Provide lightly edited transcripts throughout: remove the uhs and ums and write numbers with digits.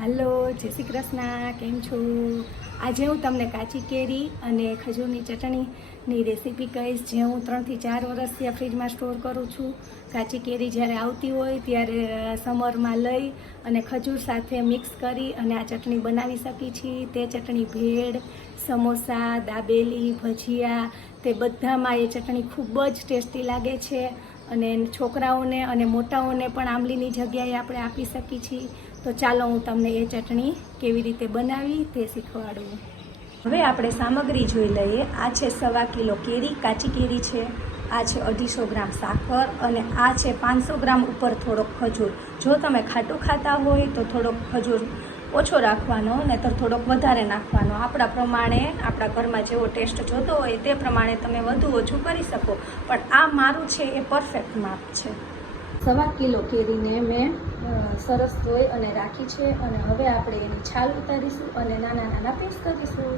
હાલો, જય શ્રી કૃષ્ણ. કેમ છો? આજે હું તમને કાચી કેરી અને ખજૂરની ચટણીની રેસીપી કહીશ, જે હું 3 થી 4 વર્ષથી ફ્રીજમાં સ્ટોર કરું છું. કાચી કેરી જ્યારે આવતી હોય ત્યારે સમરમાં લઈ અને ખજૂર સાથે મિક્સ કરી અને આ ચટણી બનાવી શકીએ છીએ. તે ચટણી ભેળ, સમોસા, દાબેલી, ભજીયા તે બધામાં એ ચટણી ખૂબ જ ટેસ્ટી લાગે છે અને છોકરાઓને અને મોટાઓને પણ આંબલીની જગ્યાએ આપણે આપી શકીએ છીએ. તો ચાલો હું તમને એ ચટણી કેવી રીતે બનાવી તે શીખવાડું. હવે આપણે સામગ્રી જોઈ લઈએ. આ છે 1.25 કિલો કેરી, કાચી કેરી છે. આ છે 250 ગ્રામ સાકર અને આ છે 500 ગ્રામ ઉપર થોડોક ખજૂર. જો તમે ખાટું ખાતા હોય તો થોડોક ખજૂર ઓછો રાખવાનો, નહીંતર થોડોક વધારે નાખવાનો. આપણા પ્રમાણે, આપણા ઘરમાં જેવો ટેસ્ટ જોતો હોય તે પ્રમાણે તમે વધુ ઓછું કરી શકો, પણ આ મારું છે એ પરફેક્ટ માપ છે. 1.25 કિલો કેરીને મેં સરસ ધોઈ અને રાખી છે અને હવે આપણે એની છાલ ઉતારીશું અને નાના નાના પીસ કરીશું.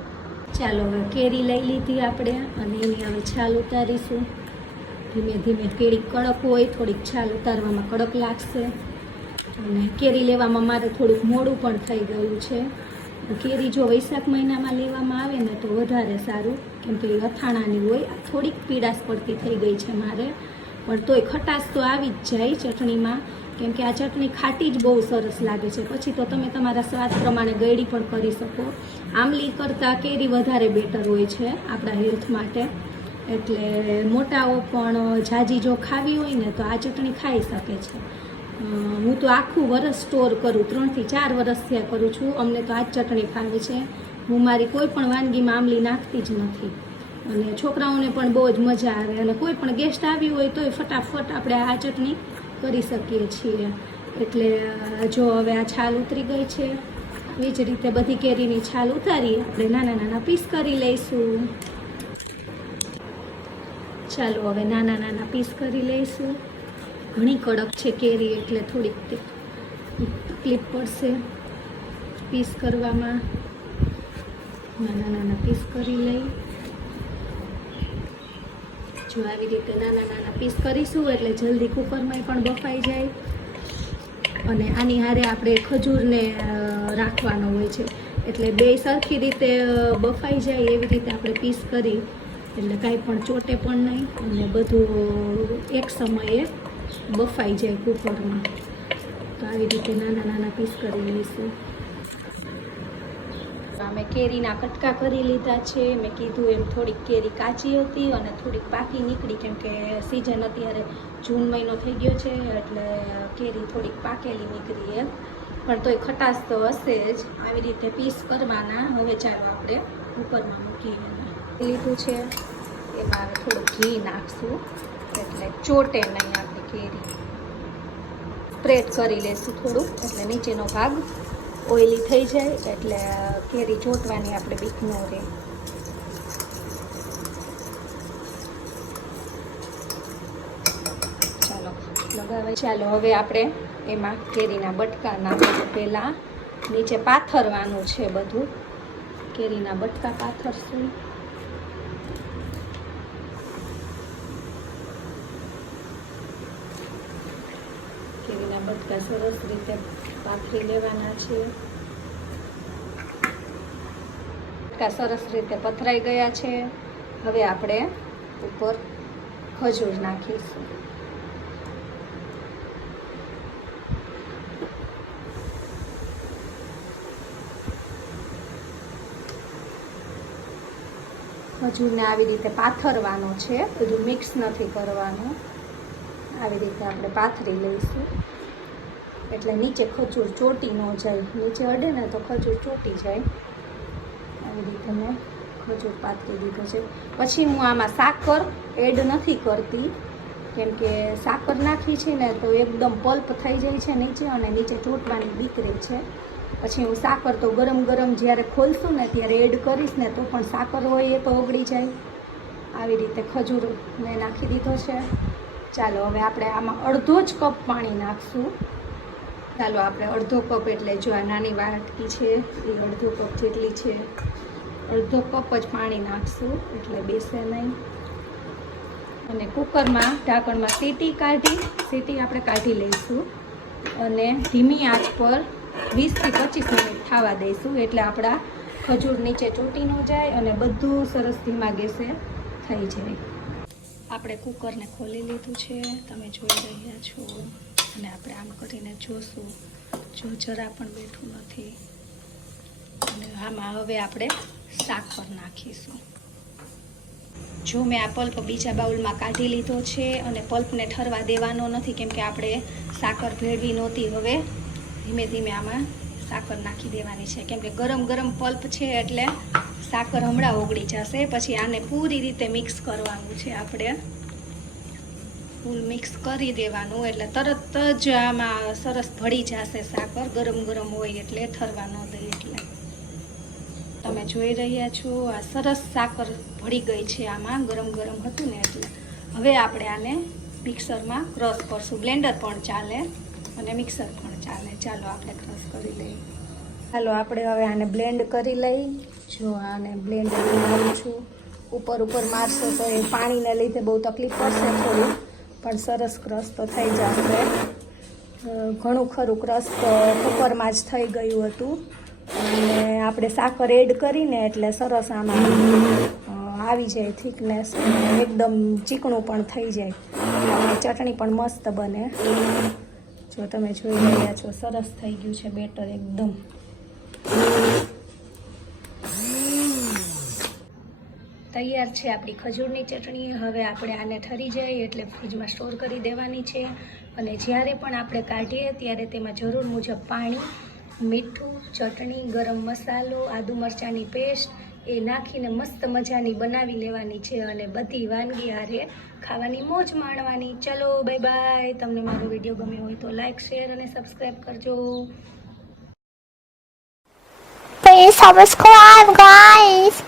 ચાલો, હવે કેરી લઈ લીધી આપણે અને એની હવે છાલ ઉતારીશું. ધીમે ધીમે કેરી કડક હોય, થોડીક છાલ ઉતારવામાં કડક લાગશે અને કેરી લેવામાં મારે થોડુંક મોડું પણ થઈ ગયું છે. કેરી જો વૈશાખ મહિનામાં લેવામાં આવે ને તો વધારે સારું, કેમ કે અથાણાની હોય. થોડીક પીડાશ પડતી થઈ ગઈ છે મારે, પણ તોય ખટાશ તો આવી જ જાય ચટણીમાં, કેમ કે આ ચટણી ખાટી જ બહુ સરસ લાગે છે. પછી તો તમે તમારા સ્વાદ પ્રમાણે ગળી પણ કરી શકો. આંબલી કરતાં કેરી વધારે બેટર હોય છે આપણા હેલ્થ માટે, એટલે મોટાઓ પણ જાજી જો ખાવી હોય ને તો આ ચટણી ખાઈ શકે છે. હું તો આખું વરસ સ્ટોર કરું, 3 થી 4 વર્ષ થયા કરું છું. અમને તો આ જ ચટણી ખાવે છે. હું મારી કોઈ પણ વાનગીમાં આંબલી નાખતી જ નથી અને છોકરાઓને પણ બહુ જ મજા આવે અને કોઈ પણ ગેસ્ટ આવ્યું હોય તોય ફટાફટ આપણે આ ચટણી કરી શકીએ છીએ. એટલે જો હવે આ છાલ ઉતરી ગઈ છે, એ જ રીતે બધી કેરીની છાલ ઉતારી આપણે નાના નાના પીસ કરી લઈશું. ચાલો, હવે નાના નાના પીસ કરી લઈશું. ઘણી કડક છે કેરી, એટલે થોડીક તકલીફ પડશે પીસ કરવામાં. નાના નાના પીસ કરી લઈ. જો આવી રીતે નાના નાના પીસ કરીશું એટલે જલ્દી કુકરમાં પણ બફાઈ જાય. અને આની હારે આપણે ખજૂરને રાખવાનો હોય છે, એટલે બે સરખી રીતે બફાઈ જાય એવી રીતે આપણે પીસ કરી એટલે કાંઈ પણ ચોટે પણ નહીં અને બધું એક સમયે બફાઈ જાય કુકરમાં. તો આવી રીતે નાના નાના પીસ કરી લઈશું. મેં કેરીના કટકા કરી લીધા છે. મેં કીધું એમ થોડીક કેરી કાચી હતી અને થોડીક પાકી નીકળી, કેમ કે સિઝન અત્યારે જૂન મહિનો થઈ ગયો છે એટલે કેરી થોડીક પાકેલી નીકળી એમ, પણ તોય ખટાશ તો હશે જ. આવી રીતે પીસ કરવાના. હવે ચાલો આપણે કુકરમાં મૂકી લીધું છે, એમાં થોડું ઘી નાખશું એટલે ચોટે નહીં આપણી કેરી. સ્પ્રેડ કરી લઈશું થોડુંક, એટલે નીચેનો ભાગ ઓઇલી થઈ જાય એટલે કેરી ચોટવાની આપણે બીક ન રહે. ચાલો લગાવે. ચાલો, હવે આપણે એમાં કેરીના બટકા નાખીશું. પહેલાં નીચે પાથરવાનું છે બધું. કેરીના બટકા પાથરશું. કેરીના બટકા સરસ રીતે પાથરી લેવાના છે. બટકા સરસ રીતે પથરાઈ ગયા છે. હવે આપણે ઉપર ખજૂર નાખીશું. ખજૂરને આવી રીતે પાથરવાનો છે, બધું મિક્સ નથી કરવાનું. આવી રીતે આપણે પાથરી લઈશું એટલે નીચે ખજૂર ચોટી ન જાય. નીચે અડે ને તો ખજૂર ચોટી જાય. આવી રીતે મેં ખજૂર પાથરી દીધો છે. પછી હું આમાં સાકર એડ નથી કરતી, કેમ કે સાકર નાખી છે ને તો એકદમ પલ્પ થઈ જાય છે નીચે અને નીચે ચોટવાની બીક રહે છે. પછી હું સાકર તો ગરમ ગરમ જ્યારે ખોલશું ને ત્યારે એડ કરીશ ને તો પણ સાકર હોય એ તો ઓગળી જાય. આવી રીતે ખજૂર મેં નાખી દીધો છે. ચાલો, હવે આપણે આમાં અડધો જ કપ પાણી નાખશું. ચાલો, આપણે અડધો કપ એટલે જો આ નાની વાટકી છે એ અડધો કપ જેટલી છે, અડધો કપ જ પાણી નાખશું એટલે બેસે નહીં. અને કુકરમાં ઢાંકણમાં સીટી આપણે કાઢી લઈશું અને ધીમી આંચ પર 20 થી 25 મિનિટ થવા દઈશું, એટલે આપણા ખજૂર નીચે તૂટી ન જાય અને બધું સરસ ધીમા ગેસે થઈ જાય. આપણે કુકરને ખોલી લીધું છે, તમે જોઈ રહ્યા છો. અને આપણે આમ કરીને જોશું, જો જરા પણ બેઠું નથી. અને આમાં હવે આપણે સાકર નાખીશું. જો મેં આ પલ્પ બીજા બાઉલમાં કાઢી લીધો છે અને પલ્પને ઠરવા દેવાનો નથી, કેમ કે આપણે સાકર ભેળવી નહોતી. હવે ધીમે ધીમે આમાં સાકર નાખી દેવાની છે, કેમ કે ગરમ ગરમ પલ્પ છે એટલે સાકર હમણાં ઓગળી જશે. પછી આને પૂરી રીતે મિક્સ કરવાનું છે. આપણે ફૂલ મિક્સ કરી દેવાનું, એટલે તરત જ આમાં સરસ ભળી જશે સાકર. ગરમ ગરમ હોય એટલે ઠરવા ન દે. એટલે તમે જોઈ રહ્યા છો, આ સરસ સાકર ભળી ગઈ છે આમાં, ગરમ ગરમ હતું ને એટલે. હવે આપણે આને મિક્સરમાં ક્રશ કરશું. બ્લેન્ડર પણ ચાલે અને મિક્સર પણ ચાલે. ચાલો આપણે ક્રશ કરી લઈએ. ચાલો આપણે હવે આને બ્લેન્ડ કરી લઈ. જો આને બ્લેન્ડ કરું છું. ઉપર મારશો તો એ પાણીને લીધે બહુ તકલીફ પડશે થોડી, પણ સરસ ક્રશ તો થઈ જશે. ઘણું ખરું ક્રશ તો કુકરમાં જ થઈ ગયું હતું. અને આપણે સાકર એડ કરીને એટલે સરસ આમાં આવી જાય થિકનેસ, એકદમ ચીકણું પણ થઈ જાય. અને ચટણી પણ મસ્ત બને. જો તમે જોઈ રહ્યા છો, સરસ થઈ ગયું છે બેટર એકદમ. તૈયાર છે આપણી ખજૂરની ચટણી. હવે આપણે આને ઠરી જાય એટલે ફ્રીજમાં સ્ટોર કરી દેવાની છે. અને જ્યારે પણ આપણે કાઢીએ ત્યારે તેમાં જરૂર મુજબ પાણી, મીઠું, ચટણી, ગરમ મસાલો, આદુ મરચાંની પેસ્ટ એ નાખીને મસ્ત મજાની બનાવી લેવાની છે. અને બધી વાનગી હારે ખાવાની મોજ માણવાની. ચલો બાય બાય. તમને મારો વિડીયો ગમ્યો હોય તો લાઈક, શેર અને સબસ્ક્રાઈબ કરજો. Please subscribe, guys.